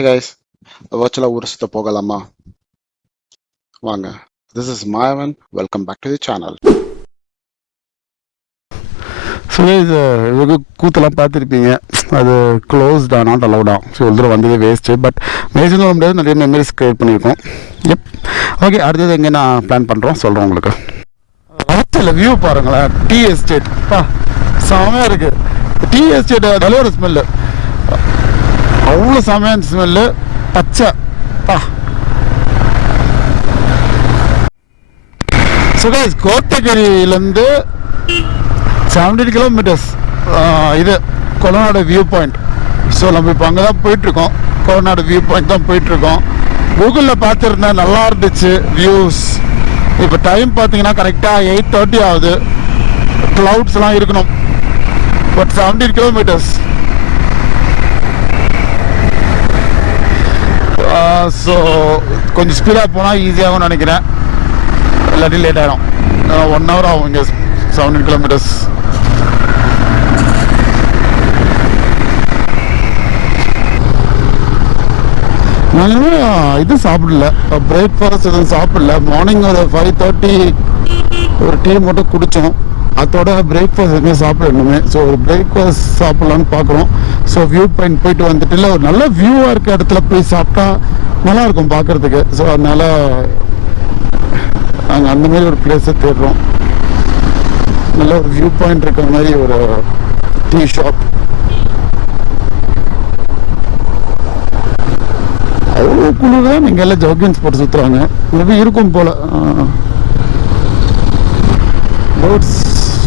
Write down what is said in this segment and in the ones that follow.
Hey guys, virtual ஊர் சுத்த போகலாமா வாங்க. This is Mayavan. Welcome back to the channel. So இது கூத்தெல்லாம் பார்த்துருப்பீங்க. அது க்ளோஸ்டா, நாட் அலௌடா. ஸோ ஒரு தடவை வந்ததே வேஸ்ட்டு. பட் வேஸ்ட்னு சொல்ல முடியாது, நிறைய மெமரிஸ் க்ரியேட் பண்ணியிருக்கோம். எப் ஓகே, அடுத்தது எங்கே நான் பிளான் பண்ணுறோம் சொல்கிறேன் உங்களுக்கு. ராத்திரியில் வியூ பாருங்களேன். டீ எஸ்டேட் பா செமையாக இருக்குது. டீ எஸ்டேட் நல்ல ஒரு ஸ்மெல்லு, அவ்வளோ செமையான ஸ்மெல்லு. பச்சை பா. ஸோ கைஸ், கோத்தகிரியிலேருந்து 17 கிலோமீட்டர்ஸ் இது கொடநாடு வியூ பாயிண்ட். ஸோ நம்ம இப்போ அங்கே தான் போயிட்டுருக்கோம். கொடநாடு வியூ பாயிண்ட் தான் போயிட்டுருக்கோம். கூகுளில் பார்த்துருந்தேன், நல்லா இருந்துச்சு வியூஸ். இப்போ டைம் பார்த்தீங்கன்னா கரெக்டாக 8:30 ஆகுது. க்ளவுட்ஸ்லாம் இருக்கணும். But 17 kilometres. ஸோ கொஞ்சம் ஸ்பீடாக போனால் ஈஸியாகும்னு நினைக்கிறேன். இல்லாட்டி லேட் ஆகிடும். 1 hour ஆகும் இங்கே 17 கிலோமீட்டர்ஸ். நாங்கள் இது சாப்பிடல, பிரேக்ஃபாஸ்ட் எதுவும் சாப்பிடல. மார்னிங் ஒரு 5:30 ஒரு டீ மட்டும் குடித்தோம். அதோட பிரேக்ஃபாஸ்ட் எதுவுமே சாப்பிடணுமே. ஸோ ஒரு பிரேக்ஃபாஸ்ட் சாப்பிட்லான்னு பார்க்குறோம். ஸோ வியூ பாயிண்ட் போயிட்டு வந்துட்டு இல்லை, ஒரு நல்ல வியூவாக இருக்க இடத்துல போய் சாப்பிட்டா நல்லாயிருக்கும் பார்க்குறதுக்கு. ஸோ அதனால் நாங்கள் அந்த மாதிரி ஒரு பிளேஸை தேடுறோம். நல்ல ஒரு வியூ பாயிண்ட் இருக்கிற மாதிரி ஒரு டீ ஷாப். அவ்வளோ குளிர் தான். நீங்கள் எல்லாம் ஜாகின்ஸ் போட்டு சுற்றுறாங்க. மேபி இருக்கும் போல்.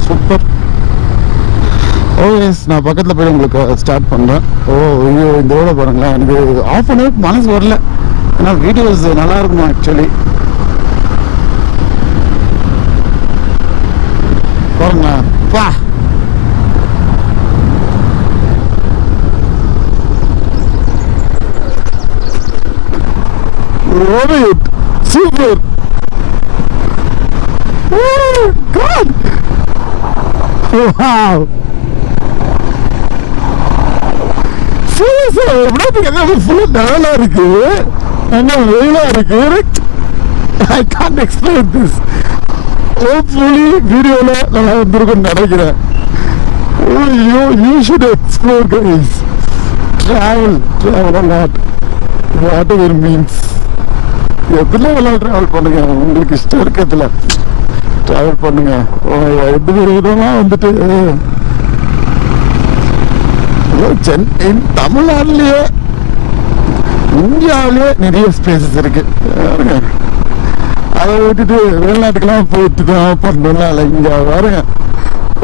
சூப்பர். ஓஎஸ், நான் பக்கத்தில் போய் உங்களுக்கு ஸ்டார்ட் பண்ணுறேன். ஐயோ, இந்த ரோட பாருங்களேன். எனக்கு ஆஃப் அன் ஹவர் மனசு வரல. ஏன்னா வீடியோஸ் நல்லா இருக்கணும் ஆக்சுவலி. பாருங்களேன் பா. சூப்பர். God. Wow. Seriously, எப்படி ஃபுல்லா டயலா இருக்கு, என்ன வெயிலா இருக்கு. I can't explain this. Hopefully வீடியோல நல்லா வந்திருக்கும்னு நினைக்கிறேன். You should explore guys. Travel a lot. Whatever it means. எதுல எல்லாம் ட்ராவல் பண்ணுங்க, உங்களுக்கு இஷ்டம் இருக்கிறதுல ட்ராவல் பண்ணுங்க. எது விதமாக வந்துட்டு தமிழ்நாட்டிலேயே இந்தியாவிலேயே நிறைய ஸ்பேசஸ் இருக்கு. அதை விட்டுட்டு வெளிநாட்டுக்கெல்லாம் போயிட்டு தான் பண்ணலாம். இல்லை, இங்கே பாருங்க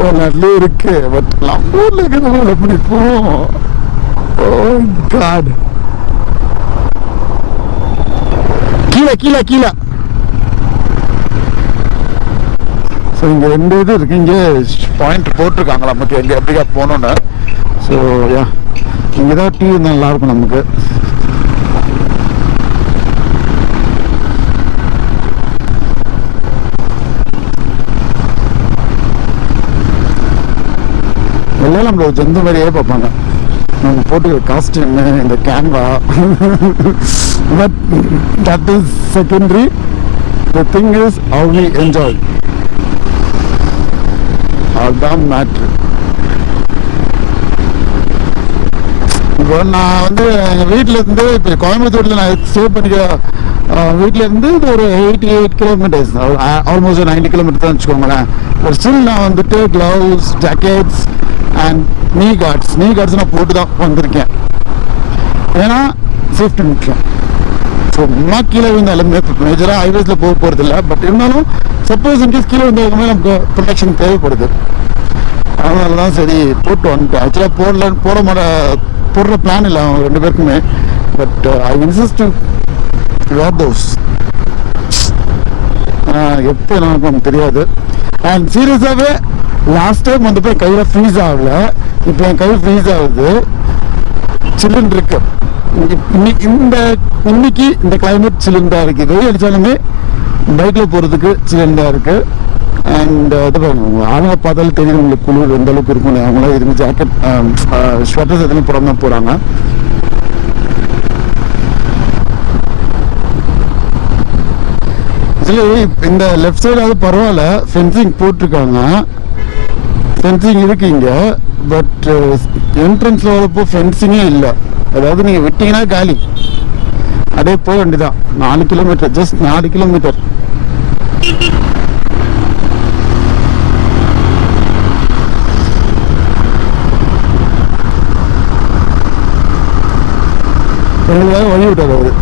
வெளிநாட்டிலே இருக்கு. பட் நம்ம ஊர்ல இருக்கிறது எப்படி போவோம். ஓ காட். கீழே கீழே கீழே. ஸோ இங்கே 2 இது இருக்கு. இங்கே பாயிண்ட் போட்டிருக்காங்களா நமக்கு எங்கே எப்படிக்கா போகணுன்னு. ஸோ யா, இங்கே தான் டீ நல்லாயிருக்கும் நமக்கு. எல்லாம் நம்மளோட ஜந்து மாதிரியே பார்ப்பாங்க. நம்ம போட்டுக்கிற காஸ்டியூமு, இந்த Canva. But that is secondary. The thing is how we enjoy. அதுதான் மேட்ரு. இப்போ நான் வந்து எங்கள் வீட்டிலேருந்து இப்போ கோயம்புத்தூரில் நான் ஸ்டே பண்ணிக்க வீட்டிலேருந்து இது ஒரு 88 கிலோமீட்டர்ஸ், ஆல்மோஸ்ட் 90 கிலோமீட்டர் தான் வச்சுக்கோங்களேன். பட் ஸ்டில் நான் வந்துட்டு க்ளவுஸ், ஜாக்கெட்ஸ் அண்ட் நீ கார்ட்ஸ் நான் போட்டு தான் வந்திருக்கேன். ஏன்னா சேஃப்டி முக்கியம். ஸோ சும்மா கீழே விழுந்தாலும் மேஜராக ஹைவேஸில் போகிறது இல்லை. பட் இருந்தாலும் சப்போஸ் இன்கேஸ் கீழே விழுந்ததுக்குமே நமக்கு ப்ரொடெக்ஷன் தேவைப்படுது. அதனால தான் சரி போட்டு வந்துட்டேன். ஆக்சுவலாக போடுற பிளான் இல்லை அவங்க 2 பேருக்குமே. But I insist to wear those. எப்போ எனக்கு தெரியாது. அண்ட் சீரியஸாகவே லாஸ்ட் டைம் வந்து போய் கையில் ஃப்ரீஸ் ஆகல. இப்போ என் கை ஃப்ரீஸ் ஆகுது. சில்லுன்னு இருக்கு. இன்னைக்கு இந்த கிளைமேட் சில்லுண்டாக இருக்குது. வெயில் அடித்தாலுமே பைக்கில் போகிறதுக்கு சில்லுண்டாக இருக்குது. அண்ட் இது ஆளுங்க பார்த்தாலும் தெரியுது உங்களுக்கு குளிர் எந்த அளவுக்கு இருக்கும். அவங்களாம் எதுவுமே ஜாக்கெட் ஸ்வெட்டர்ஸ் எதுவுமே போடாமல் போகிறாங்க. ஆக்சுவலி இந்த லெஃப்ட் சைடு அது பரவாயில்ல, ஃபென்சிங் போட்டிருக்காங்க, ஃபென்சிங் இருக்கு இங்கே. பட் என்ட்ரன்ஸில் வரப்போ ஃபென்சிங்கே இல்லை. அதாவது நீங்கள் விட்டீங்கன்னா காலி, அப்படியே போக வேண்டியதான். 4 கிலோமீட்டர், ஜஸ்ட் 4 கிலோமீட்டர். எங்களுக்காக வழி விட்டார் அவர்.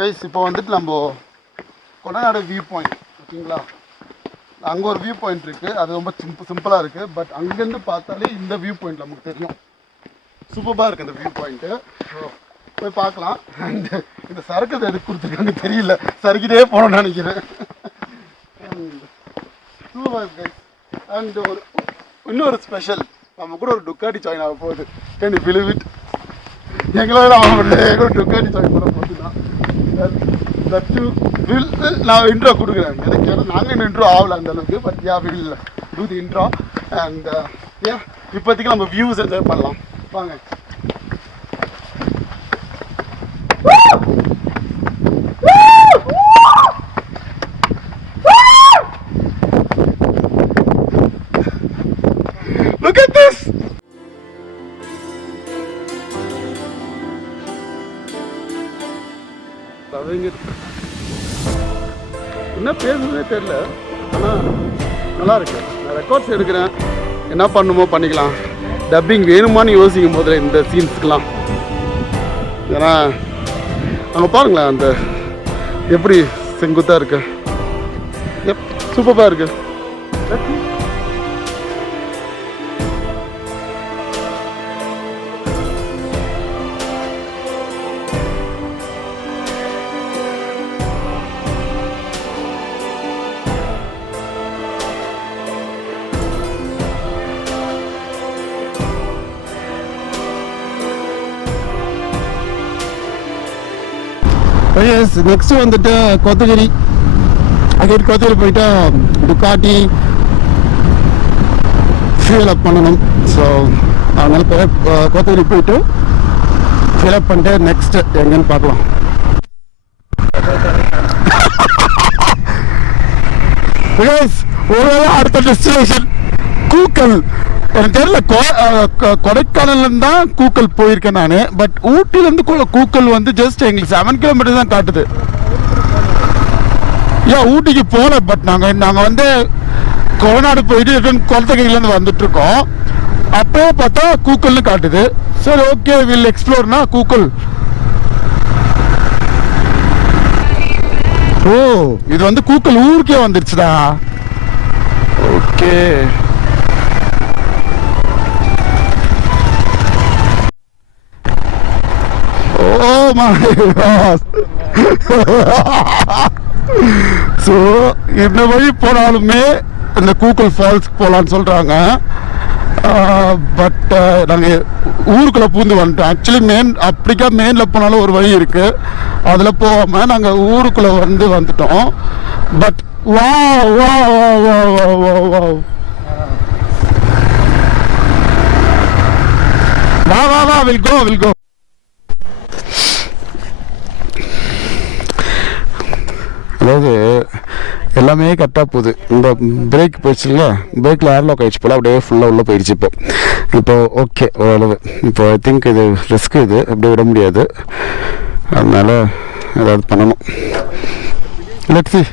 கைஸ், இப்போ வந்துட்டு நம்ம கொடநாடு வியூ பாயிண்ட், ஓகேங்களா? அங்கே ஒரு வியூ பாயிண்ட் இருக்குது, அது ரொம்ப சிம்பிளாக இருக்குது. பட் அங்கேருந்து பார்த்தாலே இந்த வியூ பாயிண்ட் நமக்கு தெரியும். சூப்பராக இருக்குது அந்த வியூ பாயிண்ட்டு. ஸோ போய் பார்க்கலாம். அண்ட் இந்த சரக்கு எதுக்கு கொடுத்துருக்காங்க தெரியல, சறுக்கிட்டே போகணும்னு நினைக்கிறேன். சூப்பராக இருக்கு கைஸ். அண்ட் இன்னொரு ஸ்பெஷல், நம்ம கூட ஒரு டுக்காட்டி ஜாயின் ஆக போகுது. Can you believe it? எங்களால் கூட டுக்காட்டி ஜாயின் பண்ண போகுதுன்னா நான் இன்ட்ரோ கொடுக்குறேன். எனக்கு நாங்கள் இன்னும் இன்ட்ரோ ஆகலை அந்த அளவுக்கு. But yeah will do the intro. And இப்போதைக்கு நம்ம வியூஸ் என்ஜாய் பண்ணலாம். வாங்க. Look at this. என்ன பேசுறதே தெரியல, ஆனால் நல்லா இருக்கு. நான் ரெக்கார்ட்ஸ் எடுக்கிறேன், என்ன பண்ணுமோ பண்ணிக்கலாம். டப்பிங் வேணுமான்னு யோசிக்கும் போதில் இந்த சீன்ஸ்க்கெலாம். ஏன்னா அங்கே பாருங்களேன், அந்த எப்படி செங்குத்தாக இருக்கு. சூப்பராக இருக்கு. எஸ், நெக்ஸ்ட் வந்துட்டு கோத்தகிரி. அகைன் கோத்தகிரி போயிட்டா டுக்காட்டி ஃபியூல் அப் பண்ணணும். ஸோ அதனால கோத்தகிரி போயிட்டு ஃபில் அப் பண்ணிட்டு நெக்ஸ்ட் எங்கன்னு பார்க்கலாம். ஒருவேளை அடுத்த டெஸ்டினேஷன் கூக்கல். எனக்கு தெரியல, கொடைக்கானல்லேருந்து தான் கூக்கல் போயிருக்கேன் நான். பட் ஊட்டிலேருந்து கூக்கல் வந்து ஜஸ்ட் எங்களுக்கு 7 கிலோமீட்டர் தான் காட்டுது. ஊட்டிக்கு போகல. பட் நாங்கள் வந்து கொடநாடு போயிட்டு ரிட்டர்ன் கோத்தகிரிலேருந்து வந்துட்டுருக்கோம். அப்போ பார்த்தா கூக்கல்னு காட்டுது. சரி, ஓகே, வில் எக்ஸ்ப்ளோர்னா கூக்கல். ஓ, இது வந்து கூக்கல் ஊருக்கே வந்துருச்சுடா. Okay. Oh my God. So இந்த வழி போனாலுமே இந்த கூக்கல் ஃபால்ஸ்க்கு போகலான்னு சொல்கிறாங்க. பட் நாங்கள் ஊருக்குள்ளே பூந்து வந்துட்டோம். ஆக்சுவலி அப்படிக்கா மெயினில் போனாலும் ஒரு வழி இருக்குது, அதில் போகாமல் நாங்கள் ஊருக்குள்ளே வந்துட்டோம். பட் வா வா வா வா வா வா வா வா வா வில் கோ. அதாவது எல்லாமே கரெக்டாக போகுது. இந்த பிரேக் போயிடுச்சுல்ல, பிரேக்கில் ஏர்லாக் ஆகிடுச்சு போல், அப்படியே ஃபுல்லாக உள்ளே போயிடுச்சு. இப்போ ஓகே ஓரளவு. இப்போ ஐ திங்க் இது ரிஸ்க், இது அப்படியே விட முடியாது. அதனால் ஏதாவது பண்ணணும். Let's see.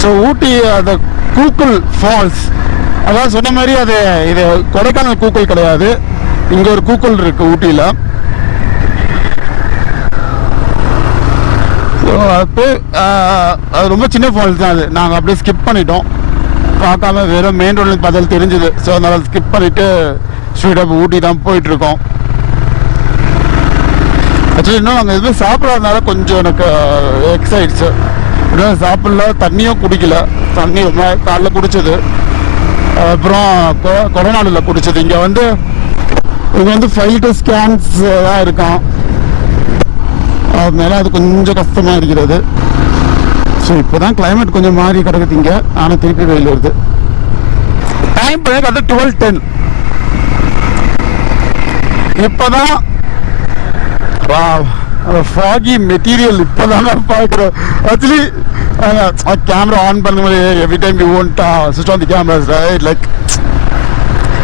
ஸோ ஊட்டி அந்த கூக்குள் ஃபால்ஸ், அதான் சொன்ன மாதிரி அது இது கொடைக்கானல் கூக்குள் கிடையாது, இங்கே ஒரு கூக்குள் இருக்குது ஊட்டியில். ஸோ அது அது ரொம்ப சின்ன ஃபால்ஸ் தான். அது நாங்கள் அப்படியே ஸ்கிப் பண்ணிட்டோம், பார்க்காம வெறும் மெயின் ரோட்லேருந்து பார்த்தாலும் தெரிஞ்சுது. ஸோ அதனால் ஸ்கிப் பண்ணிவிட்டு ஸ்ட்ரீட்டாக ஊட்டி தான் போயிட்டுருக்கோம். ஆக்சுவலி இன்னும் நாங்கள் எதுவுமே சாப்பிடாதனால கொஞ்சம் எனக்கு எக்ஸைட்ஸு. இன்னும் சாப்பிடல, தண்ணியும் குடிக்கல. தண்ணி ரொம்ப காலைல குடிச்சது, அப்புறம் கொடநாடில் குடிச்சது. இங்கே வந்து 5 ஸ்கேன்ஸ் தான் இருக்கான், அதனால அது கொஞ்சம் கஷ்டமாக இருக்கிறது. ஸோ இப்போ தான் கிளைமேட் கொஞ்சம் மாறி கிடக்குது இங்கே, ஆனால் திருப்பி வெயில் வருது. டைம் பண்ணி அது 12:10. இப்போ தான் ஃபாகி மெட்டீரியல் இப்போ தான் பார்க்குறோம். ஆக்சுவலி கேமரா ஆன் பண்ணும்போது எவ்ரி டைம் யூ ஒன்ட் ஸ்விட்ச் on the cameras, right? Like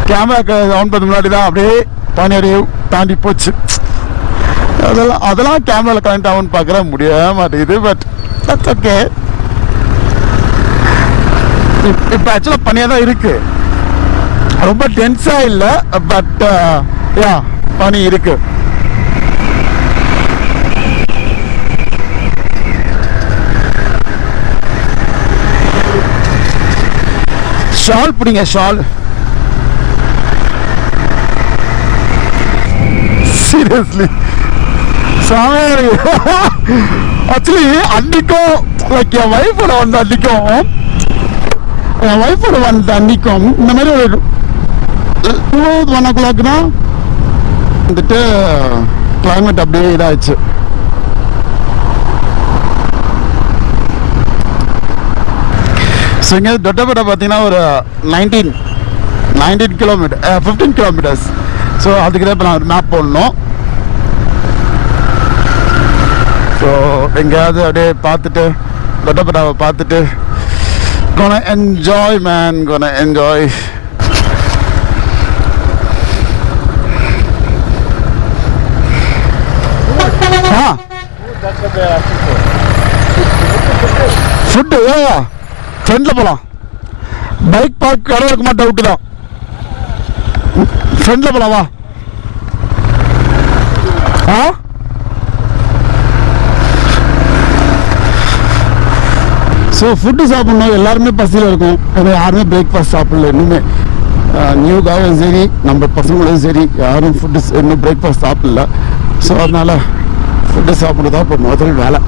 கேமராக்கு ஆன் பண்ண முன்னாடி தான் அப்படியே பானியரையும் தாண்டி போச்சு. அதெல்லாம் கேமராவில் கனெக்ட் ஆகும்னு பார்க்குற முடிய மாட்டேங்குது. But that's okay. இப்போ ஆக்சுவலாக பனியாக தான் இருக்கு, ரொம்ப டென்ஸாக இல்லை, பட் யா பனி இருக்கு. ஷால் பிடிங்க, ஷால். சீரியஸ்லி செமையா இருக்கு. ஆக்சுவலி அன்னைக்கும் லைக் என் ஒய்ஃபோட வந்த அன்னைக்கும் இந்த மாதிரி ஒரு 1 o'clockனா வந்துட்டு கிளைமேட் அப்படியே இதாகிடுச்சு. ஸோ இங்கே தொட்டப்பட்ட பார்த்தீங்கன்னா ஒரு 15 கிலோமீட்டர்ஸ். ஸோ அதுக்கு தான் இப்போ நான் ஒரு மேப் போடணும். ஸோ எங்கேயாவது அப்படியே பார்த்துட்டு தொட்டப்பட்டாவை பார்த்துட்டு gonna enjoy, man, gonna enjoy. Foot ஃப்ரெண்டில் போகலாம். பைக் பார்க் இடம் இருக்க மாட்டேன், டவுட்டு தான். ஃப்ரெண்டில் போகலாம், வா. ஸோ ஃபுட்டு சாப்பிட்ணும், எல்லாருமே பசியில் இருக்கும். ஏன்னா யாருமே பிரேக்ஃபாஸ்ட் சாப்பிடல இன்னுமே. நியூக்காகவும் சரி, நம்ம பசங்களும் சரி, யாரும் ஃபுட்டு இன்னும் பிரேக்ஃபாஸ்ட் சாப்பிடல. ஸோ அதனால் ஃபுட்டு சாப்பிட்றதா இப்போ முதல் வேலை.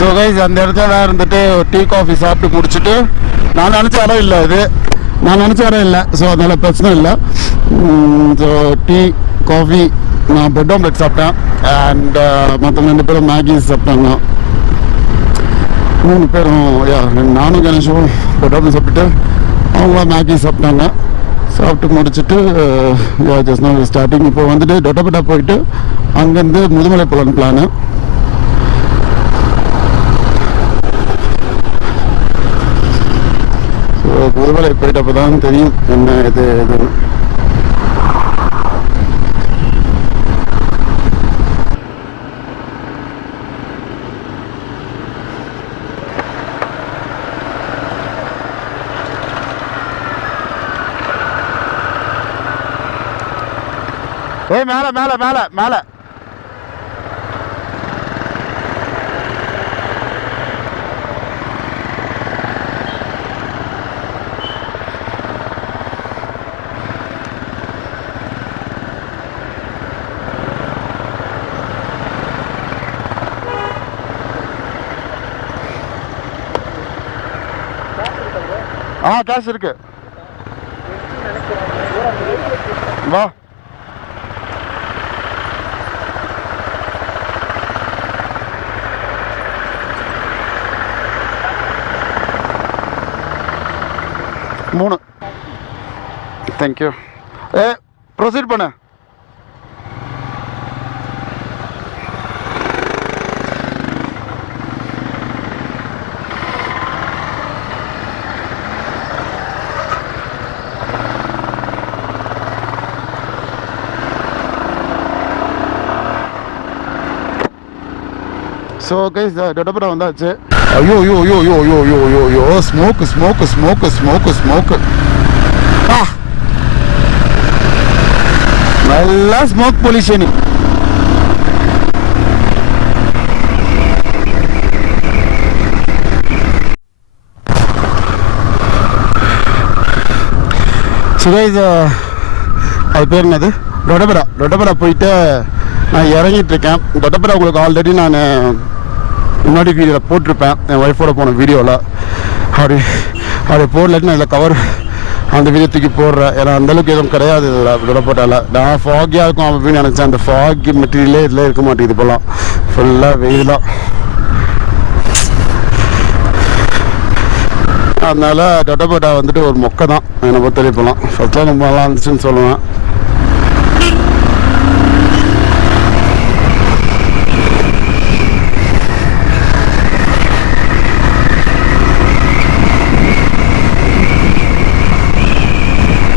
ஸோ கைஸ் அந்த இடத்துல இருந்துட்டு டீ காஃபி சாப்பிட்டு முடிச்சுட்டு, நான் நினச்ச இடம் இல்லை இது, ஸோ அதனால் பிரச்சனை இல்லை. ஸோ டீ காஃபி, நான் பிரெட் ஆம்லெட் சாப்பிட்டேன். அண்ட் மற்ற 2 பேரும் மேகி சாப்பிட்டாங்க. 3 பேரும் நானும் கணேஷும் பிரெட் ஆம்லெட் சாப்பிட்டுட்டு அவங்களாம் மேகி சாப்பிட்டாங்க. சாப்பிட்டு முடிச்சுட்டு ஜஸ்ட் நவ் ஸ்டார்டிங். இப்போ வந்துட்டு தொட்டப்பட்டா போயிட்டு அங்கேருந்து முதுமலை போகலான்னு பிளானு. முதுமலை போயிட்டப்போ தான் தெரியும் என்ன இது எதுன்னு. மேல மேல மேல மேல கேஷ் இருக்கு, வா. மூணு. தேங்க்யூ. ப்ரொசீட் பண்ண. ஸோ கைஸ் டொடபடா வந்தாச்சு. ஐயோ ஐயோ ஐயோ ஐயோ ஐயோ ஐயோ ஐயோ ஐயோ, smoke smoke smoke smoke smoke. நல்லா ஸ்மோக் பொல்யூஷன். ஸோ கைஸ் அது பேர் என்னது, டொடபடா போயிட்டு நான் இறங்கிட்டு இருக்கேன். டொடபடா உங்களுக்கு ஆல்ரெடி நான் முன்னாடி வீடியோவில் போட்டிருப்பேன், என் ஒய்ஃபோட போன வீடியோவில். அப்படி போடலன்னு நான் இதில் கவர் அந்த வீடியோ தூக்கி போடுறேன். ஏன்னா அந்தளவுக்கு எதுவும் கிடையாது இதில் டொடபடாவில். நான் ஃபாகியாக இருக்கும் அப்படின்னு நினச்சேன். அந்த ஃபாகி மெட்டீரியலே இதில் இருக்க மாட்டேங்குது. இப்போலாம் ஃபுல்லாக வெயிலாக. அதனால் டொடபடா வந்துட்டு ஒரு மொக்கை தான் என்னை பொறுத்தவரை. இப்போலாம் ஃபஸ்ட்லாம் ரொம்ப நல்லா இருந்துச்சுன்னு சொல்லுவேன்.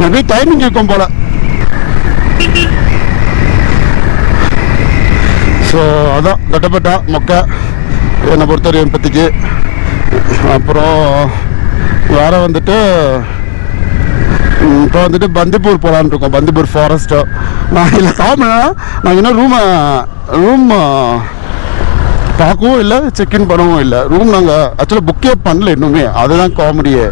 மேபி டைமிங் இருக்கும் போல். ஸோ அதான் டொடபடா மொக்கை என்னை பொறுத்தவரையும் இப்போதைக்கு. அப்புறம் வேறு வந்துட்டு இப்போ வந்துட்டு பந்திப்பூர் போகலான்னு இருக்கோம். பந்திப்பூர் ஃபாரஸ்ட்டு. நான் இல்லை காமினா நான் இன்னும் ரூம் பார்க்கவும் இல்லை, செக்இன் பண்ணவும் இல்லை. ரூம் நாங்கள் ஆக்சுவலாக புக்கே பண்ணல இன்னுமே. அதுதான் காமெடியே.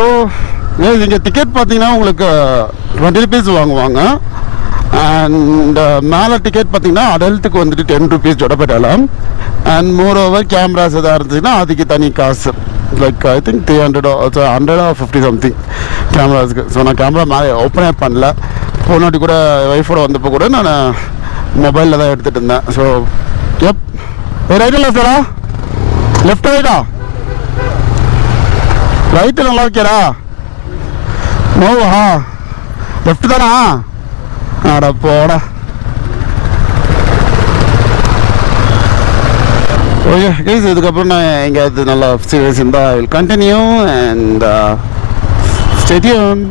ஸோ இங்கே டிக்கெட் பார்த்தீங்கன்னா உங்களுக்கு 20 rupees வாங்குவாங்க. அண்ட் மேலே டிக்கெட் பார்த்தீங்கன்னா அடல்ட்டுக்கு வந்துட்டு 10 rupees டொடபடாலாம். அண்ட் மோர் ஓவர் கேமராஸ் எதாவது இருந்துச்சுன்னா அதுக்கு தனி காசு. Like I think 300 or 100 or 50 something கேமராஸுக்கு. ஸோ நான் கேமரா மேலே ஓப்பனே பண்ணல. போனாட்டி கூட ஒய்ஃபோட வந்தப்போ கூட நான் மொபைலில் தான் எடுத்துகிட்டு இருந்தேன். ஸோ எப் ரைட்டா லெஃப்டா, லெஃப்ட் ரைட்டா, ரைட்டு நல்லா இருக்கேடா. நோவா லெஃப்ட் தானா? ஆடா போடா. ஓகே கைஸ், இதுக்கப்புறம் நான் எங்கேயாவது நல்லா சீரியஸ் இருந்தால் I will continue and stay tune.